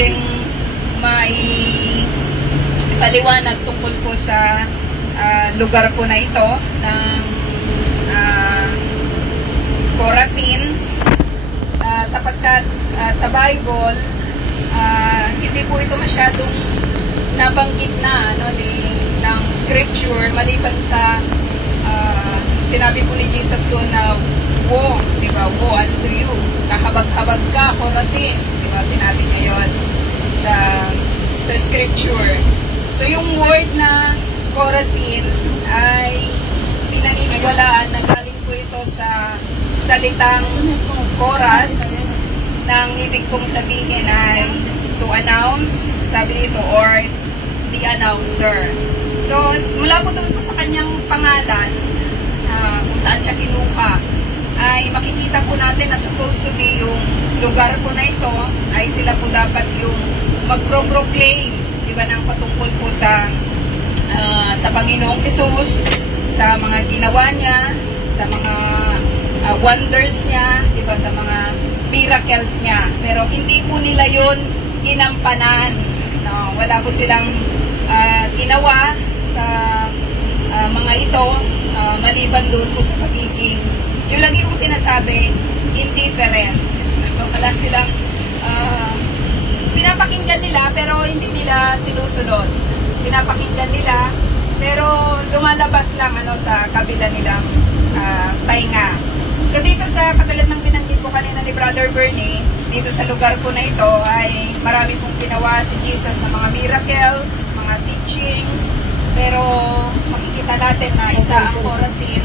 pwedeng paliwanag tungkol po sa lugar po na ito ng Chorazin, sapagkat sa Bible hindi po ito masyadong nabanggit na ng scripture, maliban sa sinabi po ni Jesus doon na woe, di ba? Woe unto you, kahabag-habag ka, Chorazin, di ba? Sinabi niya yun sa scripture. So yung word na Chorazin ay pinaniniwalaan na galing po ito sa salitang chorus, nang ibig pong sabihin ay to announce, sabi dito, or the announcer. So mula po doon po sa kanyang pangalan, kung saan siya kinuha, ay makikita po natin na supposed to be yung lugar po na ito ay sila po dapat yung magpro-proclaim, di ba, ng patungkol po sa Panginoong Jesus, sa mga ginawa niya, sa mga wonders niya, di ba, sa mga miracles niya. Pero hindi po nila yun ginampanan. No? Wala po silang ginawa sa mga ito, maliban doon po sa pagiging, yung lagi kong sinasabi, indifferent. Wala silang pinapakinggan nila pero hindi nila sinusunod. Pinapakinggan nila pero lumalabas lang sa kabila nilang tainga. So dito sa katulad ng binanggit ko kanina ni Brother Bernie, dito sa lugar po na ito ay marami pong ginawa si Jesus ng mga miracles, mga teachings, pero makikita natin na isa ang Chorazin,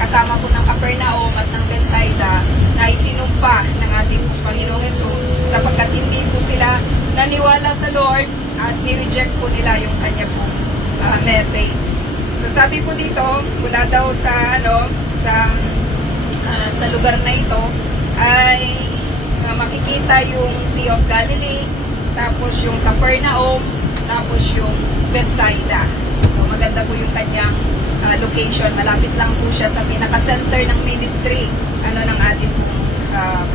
kasama po ng Capernaum at ng Bethsaida, na isinumpa ng ating Panginoong Jesus sapagkat hindi po sila naniwala sa Lord at nireject po nila yung kanya pong message. So sabi po dito, mula daw sa sa lugar na ito ay makikita yung Sea of Galilee, tapos yung Capernaum, tapos yung Bethsaida. So maganda po yung kanyang location. Malapit lang po siya sa pinaka-center ng ministry ng ating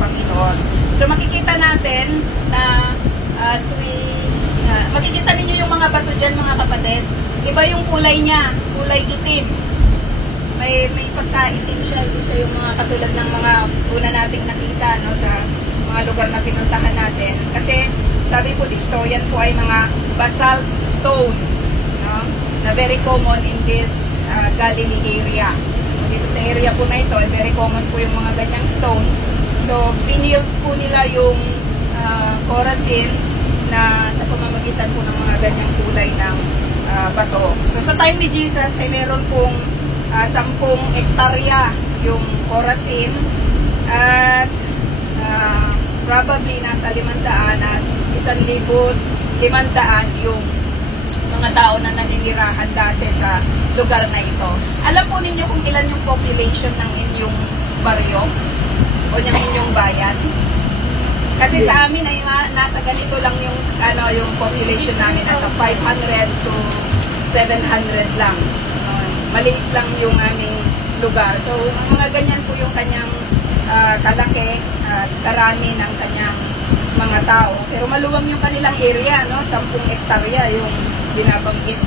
Panginoon. So makikita natin na makikita ninyo yung mga bato dyan, mga kapatid. Iba yung kulay niya, kulay itim. May pagkaitim siya, hindi siya yung mga katulad ng mga una nating nakita sa mga lugar na pinuntahan natin. Kasi sabi po dito, yan po ay mga basalt stone, na very common in this Galilee area. Dito sa area po na ito, ay very common po yung mga ganyang stones. So, pinild po nila yung Chorazin na sa pamamagitan po ng mga ganyang kulay ng bato. So, sa time ni Jesus, ay meron pong 10 hektarya yung Chorazin at probably nasa 500 at 1,500 yung mga tao na naninirahan dati sa lugar na ito. Alam po ninyo kung ilan yung population ng inyong baryo o ng inyong bayan? Kasi sa amin ay nasa ganito lang yung yung population namin, nasa 500 to 700 lang. Maliit lang yung aming lugar. So, mga ganyan po yung kanyang kalaki at karami ng kanyang mga tao. Pero maluwang yung kanilang area, 10 hektarya yung binabanggit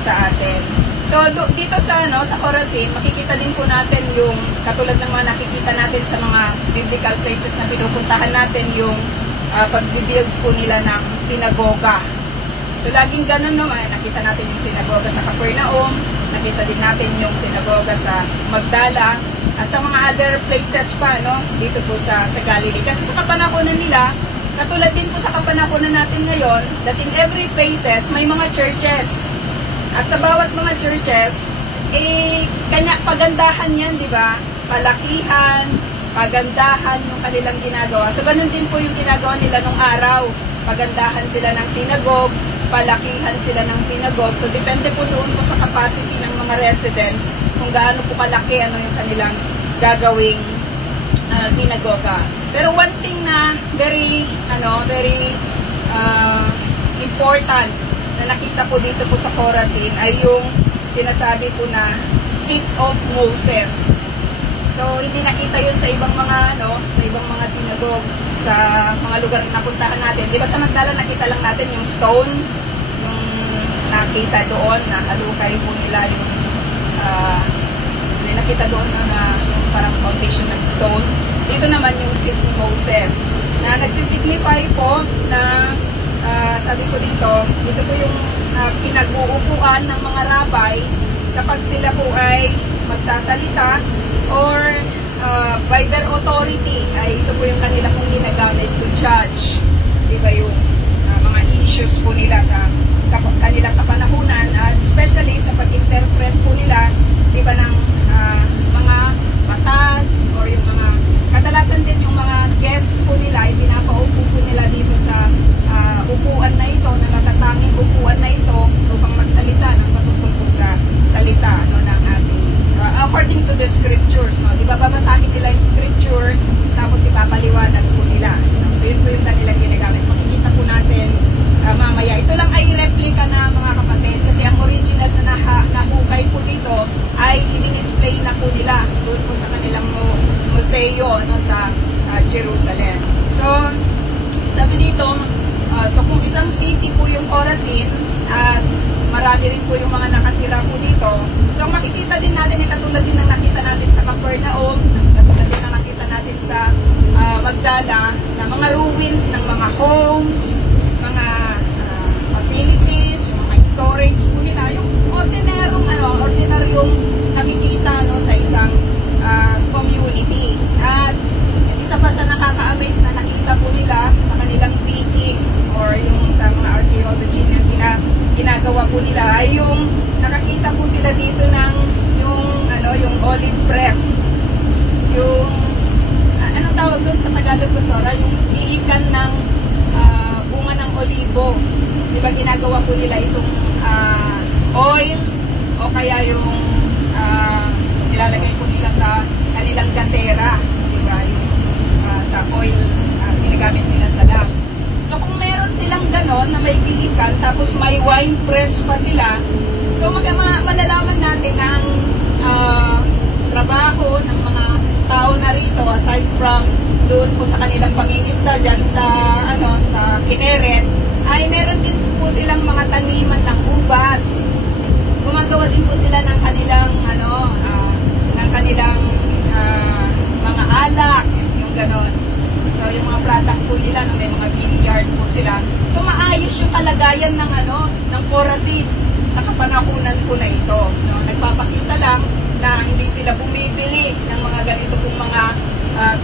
sa atin. So, dito sa Chorazin, makikita din po natin yung katulad ng mga nakikita natin sa mga biblical places na pinupuntahan natin, yung pag-build po nila ng sinagoga. So, laging ganun naman, nakita natin yung sinagoga sa Capernaum, nakita din natin yung sinagoga sa Magdala, at sa mga other places pa, dito po sa Galilee. Kasi sa kapanahonan nila, katulad din po sa kapanahonan natin ngayon, that in every places, may mga churches. At sa bawat mga churches, pagandahan yan, di ba? Palakihan, pagandahan yung kanilang ginagawa. So, ganun din po yung ginagawa nila nung araw. Pagandahan sila ng synagogue, palakihan sila ng synagogue. So, depende po doon po sa capacity ng mga residents kung gaano po kalaki yung kanilang gagawing sinagoga. Pero one thing na very important na nakita po dito po sa Chorazin ay yung sinasabi po na seat of Moses. So, hindi nakita yun sa ibang mga sa ibang mga sinagogue. sa mga lugar na napuntahan natin. Di ba sa Magdala nakita lang natin yung stone, yung nakita doon, nakalukay po nila yung may nakita doon na yung parang foundation ng stone. Dito naman yung seat ni Moses na nagsisignify po na sabi ko dito po yung pinag-uupuan ng mga rabbi kapag sila po ay magsasalita or by their authority ay ito po yung kanila pong ginagamit to judge, di ba, yung mga issues po nila sa kanilang kapanahunan, at especially sa pag-interpret po nila, di ba, ng mga batas or yung mga kadalasan din yung mga guest po nila ay pinapaupo po nila dito sa upuan na ito, na natatanging upuan na ito upang magsalita ng patungkol po sa salita ng ating according to the scriptures, no? Di ba, babasahin nila yung scripture tapos ipapaliwanag po nila, no? So yun po yung kanilang ginagamit. Makikita po natin mamaya. Ito lang ay replica na, mga kapatid, kasi ang original na nahukay po dito ay i-display na po nila doon po sa kanilang museo, ano, sa Jerusalem. So sabi dito, so kung isang city po yung Chorazin at marami rin po yung mga nakatira po dito, so makikita din natin yung katulad din ng nakita natin sa Capernaum, katulad din ng nakita natin sa Magdala, na mga ruins ng mga homes, mga facilities, yung mga storage po nila, yung ordinaryong nakikita, no, sa isang community. At isa pa sa nakaka-amaze na nakita po nila sa kanilang digging or yung sa mga archaeology na ginagawa po nila ay yung nakakita po sila dito ng yung olive press, yung anong tawag doon sa Tagalog ko, Sora, yung iikan ng bunga ng olibo. Di ba ginagawa po nila itong oil o kaya yung nilalagay po nila sa kanilang gasera, di ba, yung sa oil ginagamit nila sa lab. So kung meron silang ganon na may iikan tapos may wine press pa sila, so malalaman natin na ang trabaho ng mga tao na rito, aside from doon po sa kanilang pangingista dyan sa sa Kineret, ay meron din po silang mga taniman ng ubas. Gumagawa din po sila ng kanilang mga alak, yung ganon. So yung mga product po nila, may mga vineyard po sila. So maayos yung kalagayan ng ng Chorazin sa kapanahunan po na ito, no? Nagpapakita lang na hindi sila bumibili ng mga ganito pong mga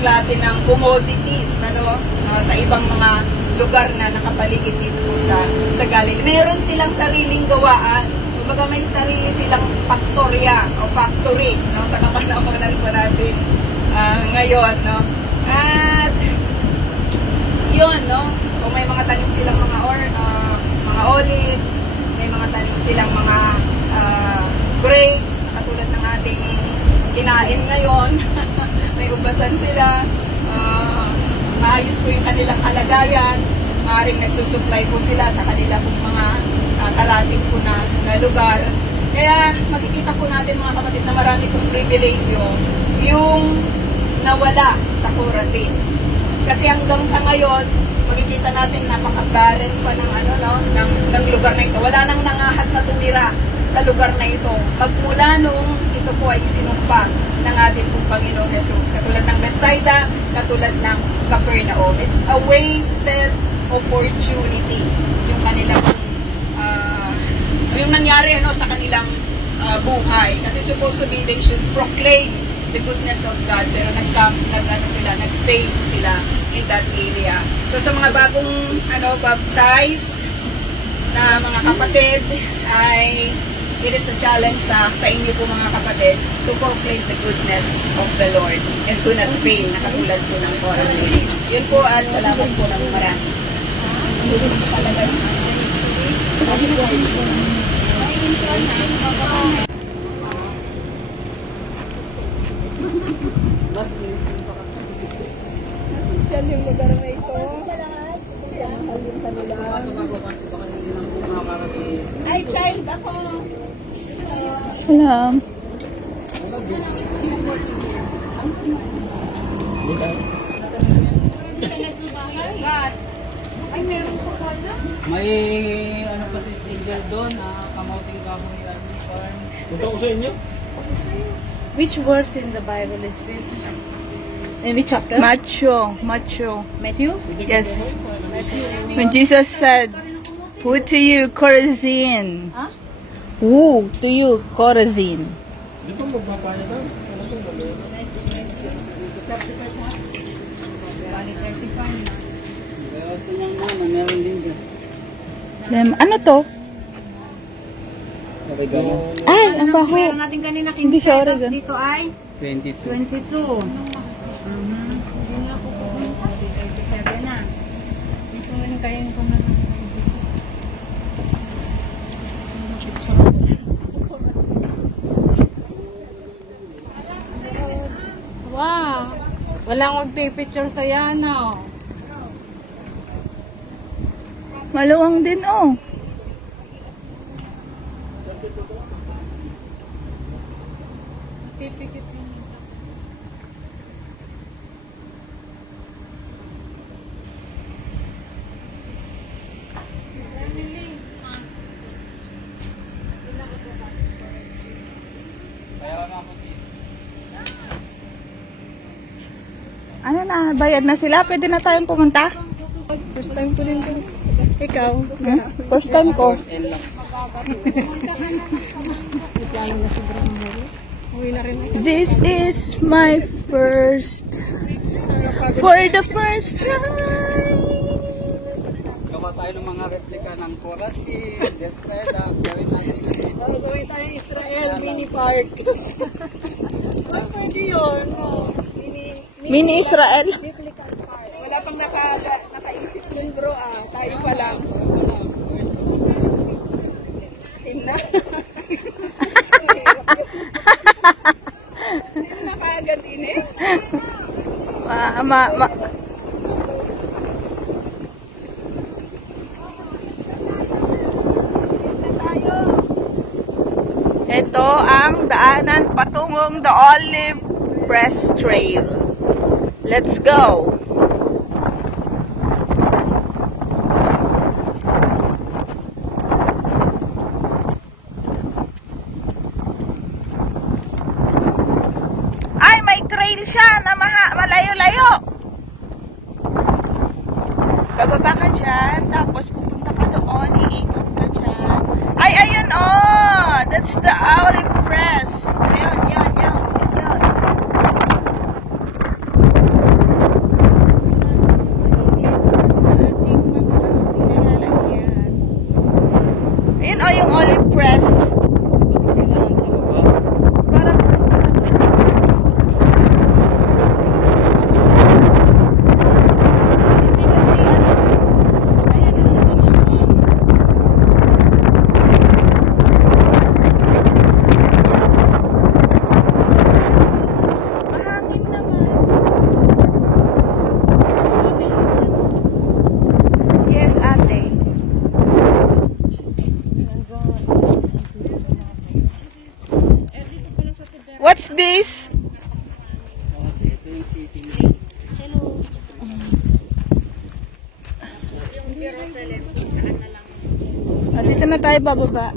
klase ng commodities sa ibang mga lugar na nakapaligid dito po sa Galilee. Meron silang sariling gawaan. Kumbaga may sarili silang factory, no, sa kapanahunan po natin ngayon, no. At yun, no, kung may mga tanim silang mga olives, may mga tanim silang mga grapes, katulad ng ating kinain ngayon. May ubasan sila, maayos po yung kanilang kalagayan, maaaring nagsusupply po sila sa kanila pong mga kalating po na lugar. Kaya makikita po natin, mga kapatid, na marami pong pribilegyo yung nawala sa Chorazin. Kasi hanggang sa ngayon, makikita natin napaka-barren pa ng lugar na ito. Wala nang nangahas na tumira sa lugar na ito. Magmula noong ito po ay isinumpa ng ating pong Panginoong Jesus. Katulad ng Bethsaida, katulad ng Capernaum. It's a wasted opportunity yung kanilang yung nangyari sa kanilang buhay. Kasi supposed to be, they should proclaim the goodness of God, pero nag-fail sila in that area. So sa mga bagong baptized na mga kapatid, ay it is a challenge sa inyo po, mga kapatid, to proclaim the goodness of the Lord and to not fail na katulad po ng Chorazin. Yun po, at salamat po ng marami. Nasisyal yung lugar na ito. Mahal yung kanila. Ay, child ako. Salam. May ano pa si Stinger doon, kamoting kahoy farm. Punta ko sa inyo. Which verse in the Bible is this? In which chapter? Matthew. Matthew? Yes. When Jesus said, "Who to you, Chorazin? Huh? Who to you, Chorazin?" Dito magpapaya daw. Kaya sa niyang mama, meron din dyan. Ano to? Oregano. Ay, ang baho. Meron natin kanina 15. Hindi siya Tapos oregano. dito ay 22. 22. Hindi nga po po. 37 na. Ito nga yung kayang ko na. Wow! Walang magpipicture sa yan, oh. Maluwang din, oh. Pipikit yun. Ano na, bayad na sila? Pwede na tayong pumunta? First time ko rin. Ikaw? First time ko. This is my first. For the first time. Gawa tayo ng mga replika ng Chorazin, Bethsaida, gawin natin dito. Gawin tayo Israel mini park. Pwede yun. Mini Israel. Wala pang nakaisip nun bro tayo pa lang. Tingnan. Nakaagad din eh. Ito ang daanan patungong the Olive Press Trail. Let's go! Ay, may trail siya na malayo-layo. Bababa ka dyan, tapos pupunta ka doon, iikot ka dyan. Ay, ayun, oh! That's the Olive Press. Ayun, yun. Ayun, oh, yung Olive Press. Kailangan sa baba. Para hindi kasi ano. Ayan, Mahangin naman. Yes, ate. What's this? ito yung city. Dito na tayo bababa.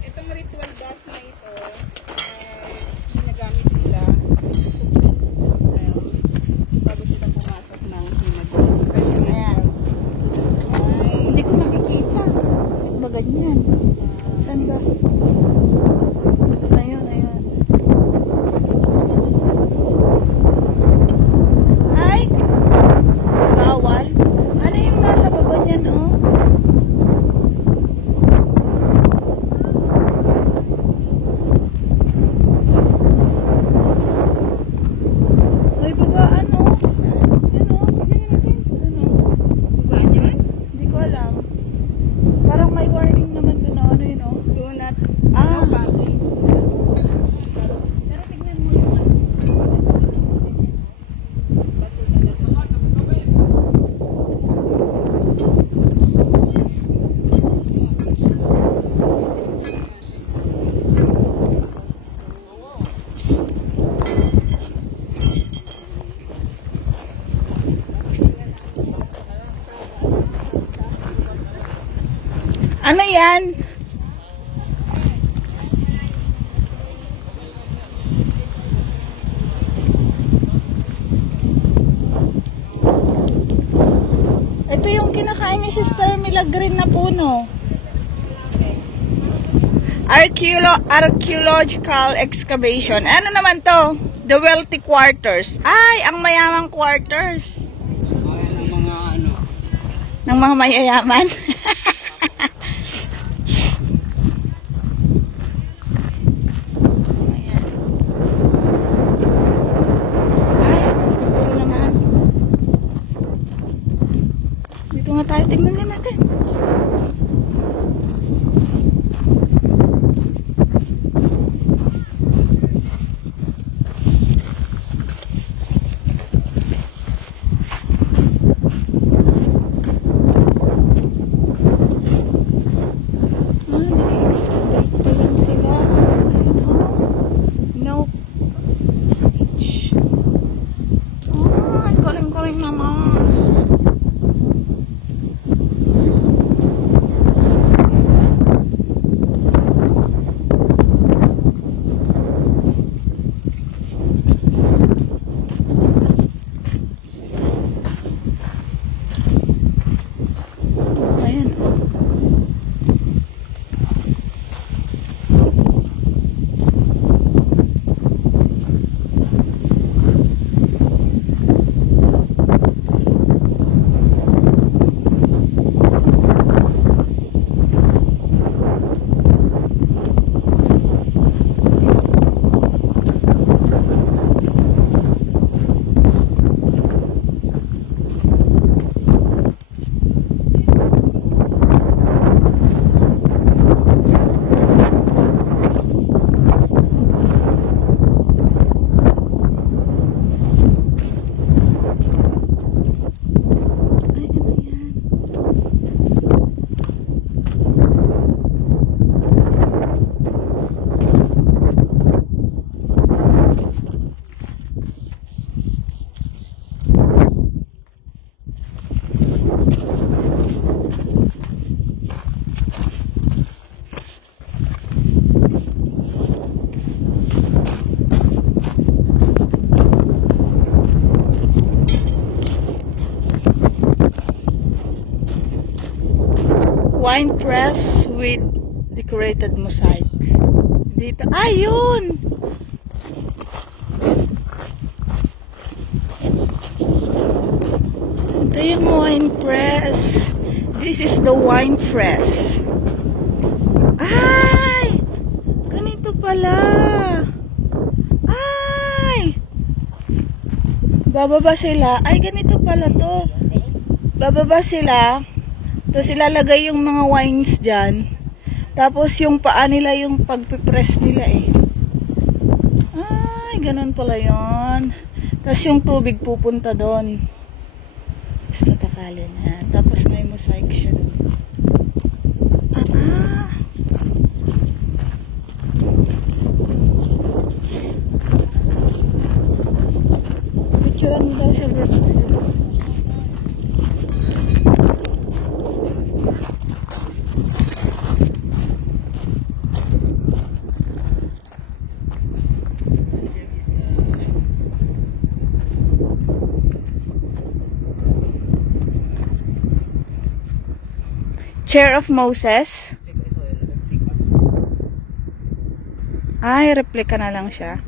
Itong ritual bath na ito ginagamit nila to cleanse themselves bago sila pumasok ng synagogue. Ayan. Hindi ko nakikita. Ba ganyan? Saan ba? Ayun. Ay! Bawal? Ano yung nasa baba niyan, oh? Ay, babaan, oh. Yun, oh. Tignan natin. Yun, oh. alam. Parang may warning naman doon na ano yun, oh. Do not Ah. passing. Pero tignan mo yung ano. Ano yan? Ito yung kinakain ni Sister Milagrin na puno. Archaeological excavation. Ano naman to? The wealthy quarters. Ay, ang mayamang quarters. Ayan ang mga ano. Ng mga mayayaman. Ayan. Ay, ito naman. Dito nga tayo, tingnan nga natin. Nag-excavate pa lang sila. Ayun, oh. Nope. Speech. Ang galing-galing naman. Ayan, oh. Ay, ano yan? Wine press with decorated mosaic. Dito. Ayun! Ito yung wine press. This is the wine press. Ay! Ganito pala. Ay! Bababa sila. Ay, ganito pala to. Bababa sila. Tapos ilalagay yung mga wines dyan. Tapos yung paa nila yung pagpipress nila eh. Ay, ganun pala yun. Tapos yung tubig pupunta doon. Tapos tatakalin na. Tapos may mosaic siya doon. Picturean mo daw siya. Chair of Moses. Ay, replika na lang siya.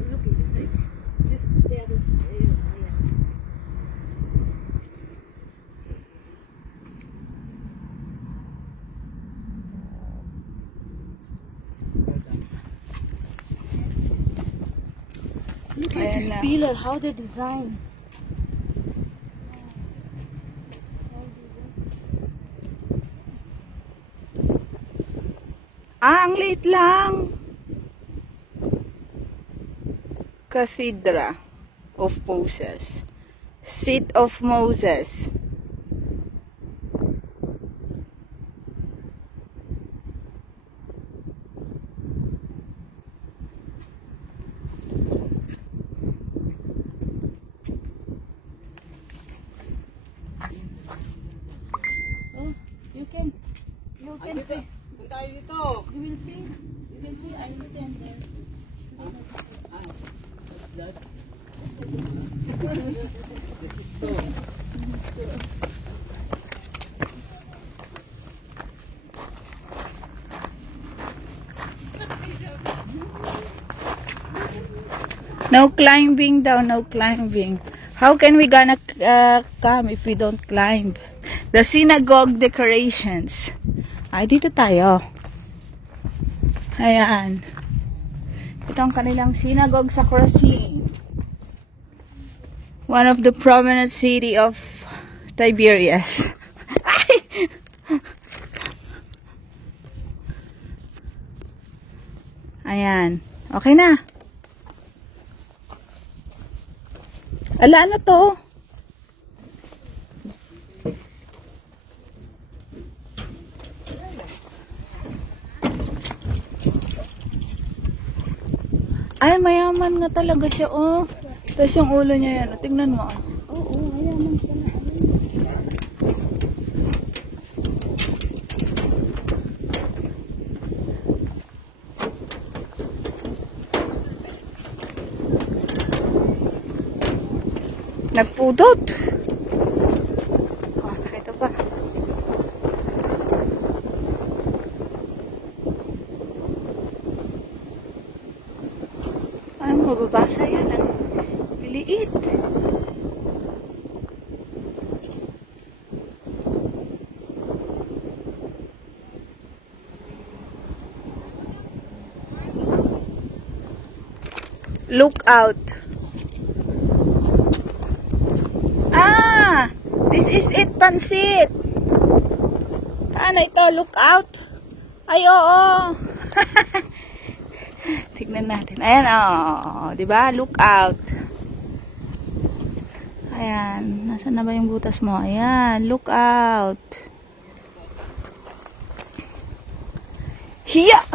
Look at this na. pillar, how they design. Ah, ang liit lang. Cathedra of Moses. Seat of Moses. Oh, you can see. Punta tayo dito. You will see. You can see. I will stand there. What's that? This is stone. No climbing daw, no climbing. How can we gonna come if we don't climb? The synagogue decorations. Ay, dito tayo. Ayan. Ito ang kanilang synagogue sa Chorazin. One of the prominent city of Tiberias. Ay! Ayan. Okay na. Ala, ano to? Ay, mayaman nga talaga siya, oh. Tapos yung ulo niya yan, oh. Tingnan mo, oh. Oo, mayaman siya na. Nagpudot. Oh, ito pa. Ay, mababasa yan. Ang liit. Look out. Ah, this is it, pansit. Ano ito? Look out. Ay, oo. Tignan natin. Ayan, oo. Diba? Look out. Ayan. Nasaan na ba yung butas mo? Ayan. Look out. Hiya!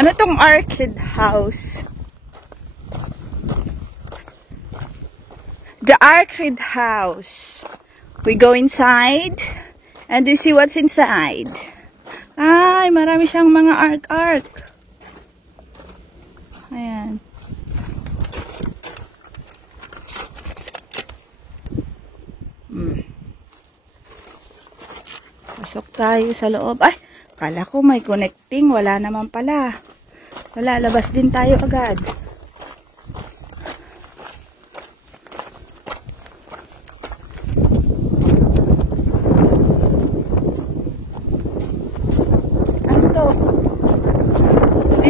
Ano tong Arcade House? The Arcade House. We go inside and you see what's inside. Ay, marami siyang mga arc-arc. Ayan. Pasok tayo sa loob. Ay, kala ko may connecting. Wala naman pala. Wala, labas din tayo agad.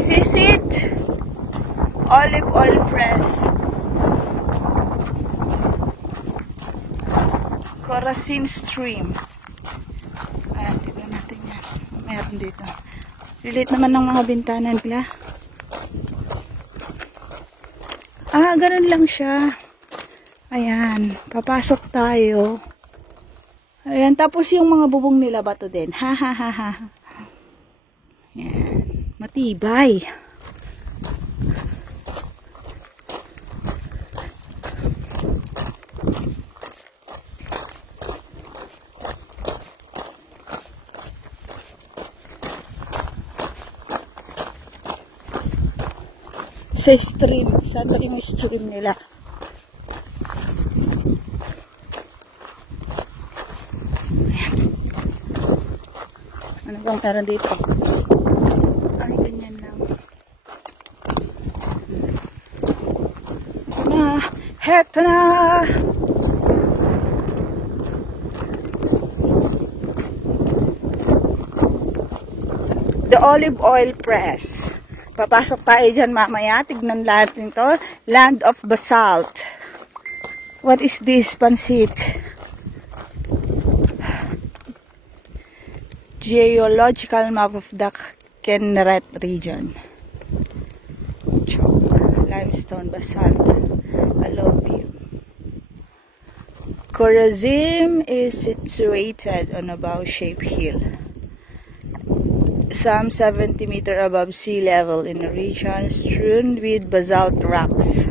This is it. Olive oil press. Chorazin stream. Ayan, tignan natin yan. Meron dito. Lilit naman ng mga bintana nila. Ah, ganun lang siya. Ayan, papasok tayo. Ayan, tapos yung mga bubong nila bato din. Ha ha ha ha. Ayan. Matibay. Sa stream. Saan ba yung stream nila? Ayan. Ano bang meron dito? Heto na! The olive oil press. Papasok tayo dyan mamaya. Tignan natin to. Land of basalt. What is this, pansit? geological map of the Kinneret region. Chalk, limestone, basalt, alluvium. Khorazim is situated on a bow-shaped hill, some 70 meters above sea level in a region strewn with basalt rocks.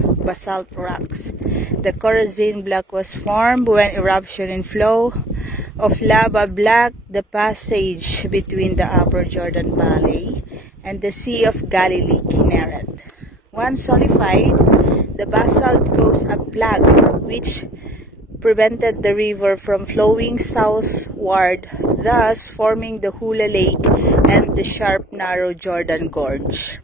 The Khorazim block was formed when eruption and flow of lava blocked the passage between the upper Jordan Valley and the Sea of Galilee, Kinneret. Once solidified, the basalt caused a plug which prevented the river from flowing southward, thus forming the Hula Lake and the sharp, narrow Jordan Gorge.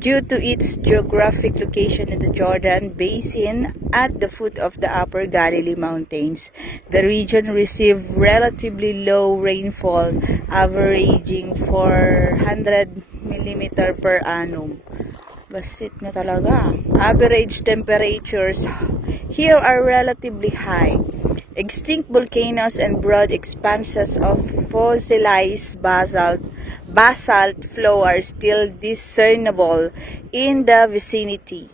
Due to its geographic location in the Jordan Basin at the foot of the Upper Galilee Mountains, the region received relatively low rainfall, averaging 400 mm per annum. Basit na talaga. Average temperatures here are relatively high. Extinct volcanoes and broad expanses of fossilized basalt flow are still discernible in the vicinity.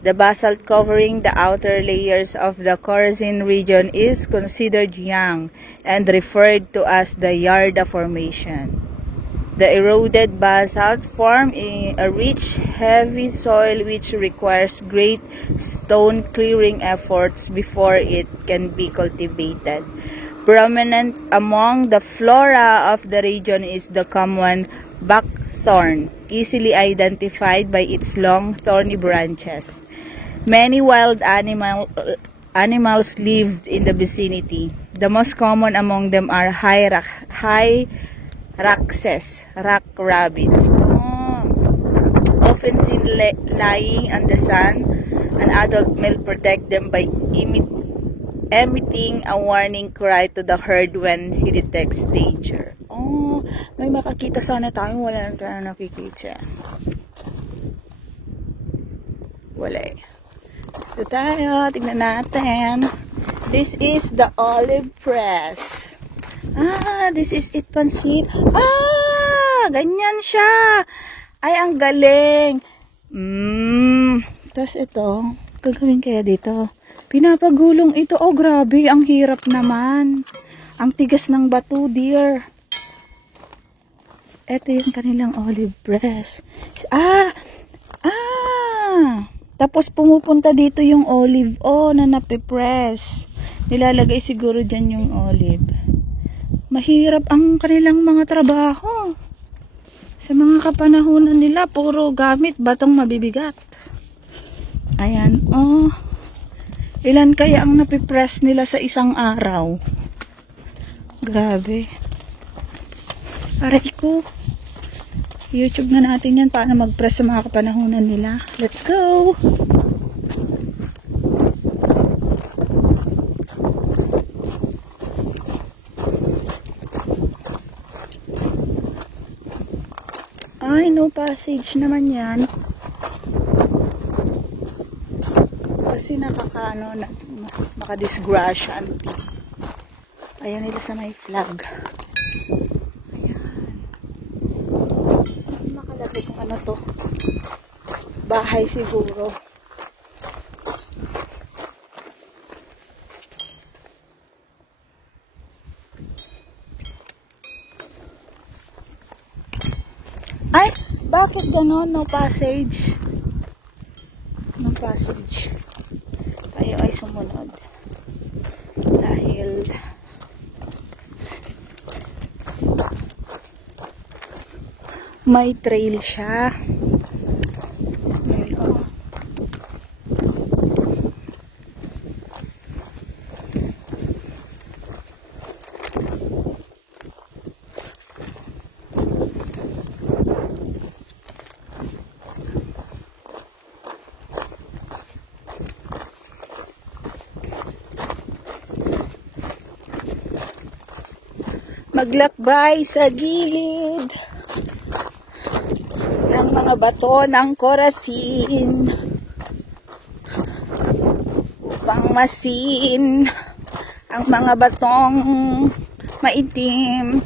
The basalt covering the outer layers of the Khorazim region is considered young and referred to as the Yarda Formation. The eroded basalt form a rich, heavy soil which requires great stone clearing efforts before it can be cultivated. Prominent among the flora of the region is the common buckthorn, easily identified by its long, thorny branches. Many wild animals lived in the vicinity. The most common among them are hyraxes, rock rabbits, often seen lying on the sun. An adult male protects them by emitting a warning cry to the herd when he detects danger. Oh, may makakita sana tayo, wala lang tayo nakikita. Wala eh. Ito tayo, tignan natin. This is the olive press. This is it, pansit. Ganyan siya. Ay, ang galing. Tapos ito, gagawin kaya dito. Pinapagulong ito. Oh, grabe. Ang hirap naman. Ang tigas ng bato, dear. Ito yung kanilang olive press. Tapos pumupunta dito yung olive na napipress. Nilalagay siguro dyan yung olive. Mahirap ang kanilang mga trabaho. Sa mga kapanahunan nila, puro gamit batong mabibigat. Ayan, ilan kaya ang napipress nila sa isang araw? Grabe. Aray ko. YouTube na natin yan, paano mag-press sa mga kapanahunan nila. Let's go! Ay, no passage naman yan. Kasi nakadisgrasya. Ayan nila sa may flag. Ayan. Makalagay kung ano to. Bahay siguro. Ay, bakit ganon? No passage. No passage. Tayo ay sumunod. Dahil may trail siya. Ayun, maglakbay sa gilid ng mga bato ng Khorazim upang masin ang mga batong maitim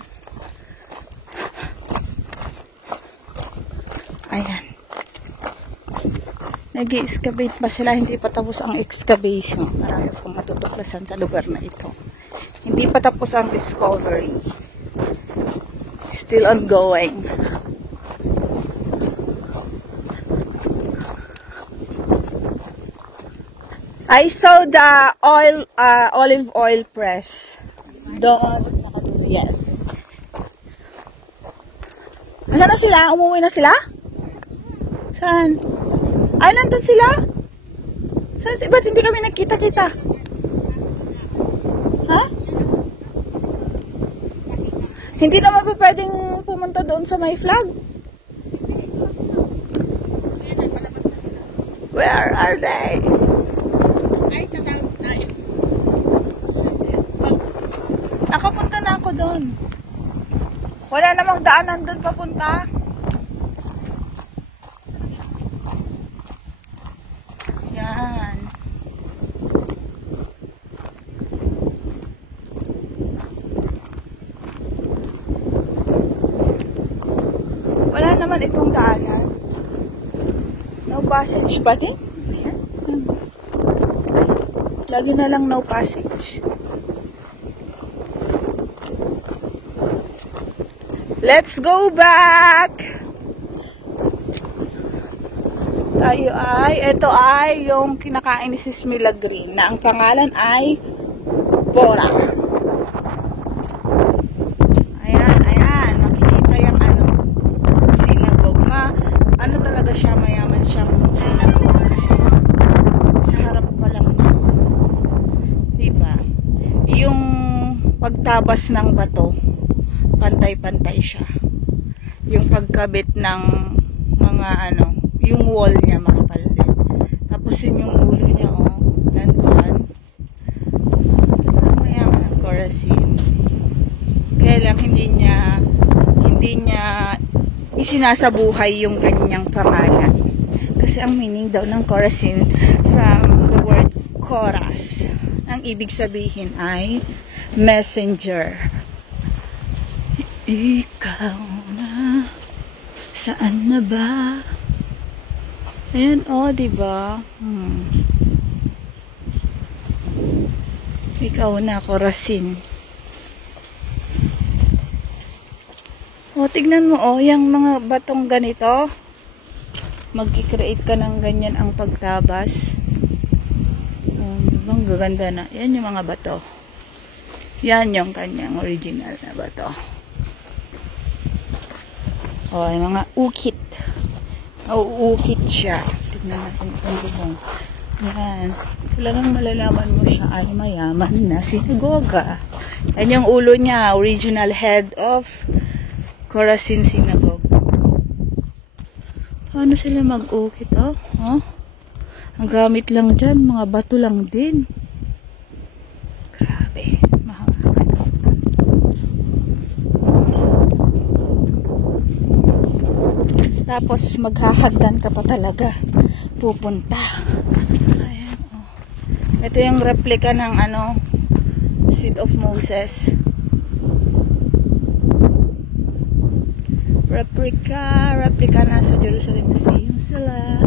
Nag-i-excavate pa sila, hindi pa tapos ang excavation. Marami pong matutuklasan sa lugar na ito. Hindi pa tapos ang discovery. Still ongoing. I saw the olive oil press. Doon, yes. Nasaan na sila? Umuwi na sila? Saan? Ay, nandun sila? Saan? Ba't hindi kami nagkita-kita? Ha? Hindi naman pa pwedeng pumunta doon sa may flag? Where are they? Nakapunta na ako doon. Wala namang daanan doon papunta. Yan. Wala naman itong daanan. No passage ba din? Lagi na lang no passage. Let's go back! Ito ay yung kinakain ni Sis Mila Green na ang pangalan ay Bora. Ayan, makikita yung synagogue. Ano talaga siya, mayaman siyang synagogue kasi sa harap pa lang na. Diba? Yung pagtabas ng bato, pantay-pantay siya. Yung pagkabit ng mga yung wall niya makapal din. Tapos yung ulo niya, nandoon. Mayaman ang Chorazin. Kaya lang hindi niya isinasabuhay yung kanyang pangalan. Kasi ang meaning daw ng Chorazin from the word Choras, ang ibig sabihin ay messenger. Ikaw na, saan na ba? Ayan, diba? Ikaw na, Chorazin. Tignan mo, yung mga batong ganito. Mag-i-create ka ng ganyan ang pagtabas. Ang gaganda na. Yan yung mga bato. Yan yung kanyang original na bato. Yung mga ukit. Ukit siya. Tignan natin itong bubong. Yan. Talagang malalaman mo siya ay mayaman na sinagoga. Yan yung ulo niya. Original head of Chorazin Synagogue. Paano sila mag-ukit? Ang gamit lang dyan, mga bato lang din. Grabe. Mahangakan. Tapos maghahagdan ka pa talaga. Pupunta. Ayan, Ito yung replica ng Seat of Moses. Replica nasa Jerusalem Museum sila.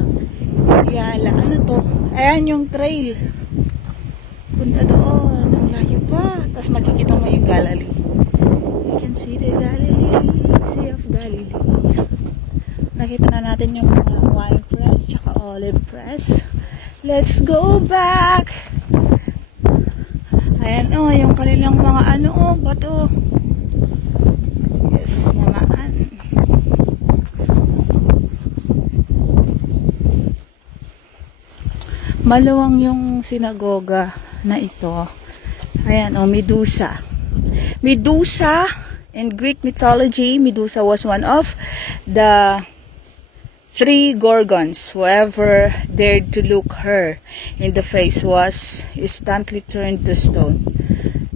Yala, to? Ayan yung trail. Punta doon. Ang layo pa. Tapos makikita mo yung Galilee. You can see the Galilee. Sea of Galilee. Nakita na natin yung mga wine press tsaka olive press. Let's go back! Ayan yung kanilang mga bato. Yes naman. Maluwang yung sinagoga na ito. Ayan, Medusa. Medusa, in Greek mythology, Medusa was one of the 3 Gorgons. Whoever dared to look her in the face was instantly turned to stone.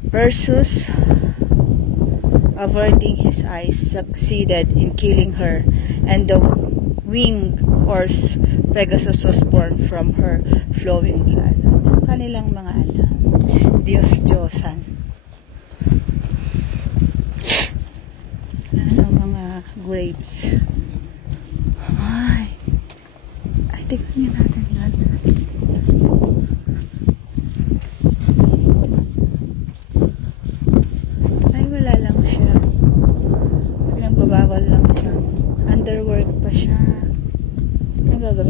Perseus, averting his eyes, succeeded in killing her, and the winged horse Pegasus was born from her flowing blood. Kanilang mga Diyos-Diyosan. Mga grapes. Ay, tignan natin.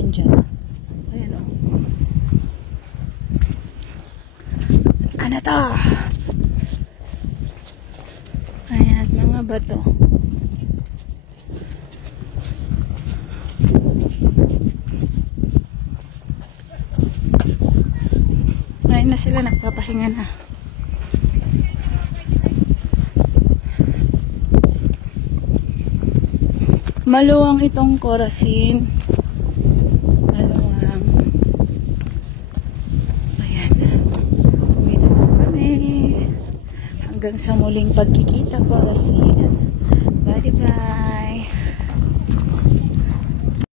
natin dyan. Ayan o. Ano to? Ayan, mga bato. Ayun na sila, nagpapahinga na. Maluwang itong Corazin. Maluwang. Ayan. Uwi na po kami. Hanggang sa muling pagkikita, Corazin. Bye-bye.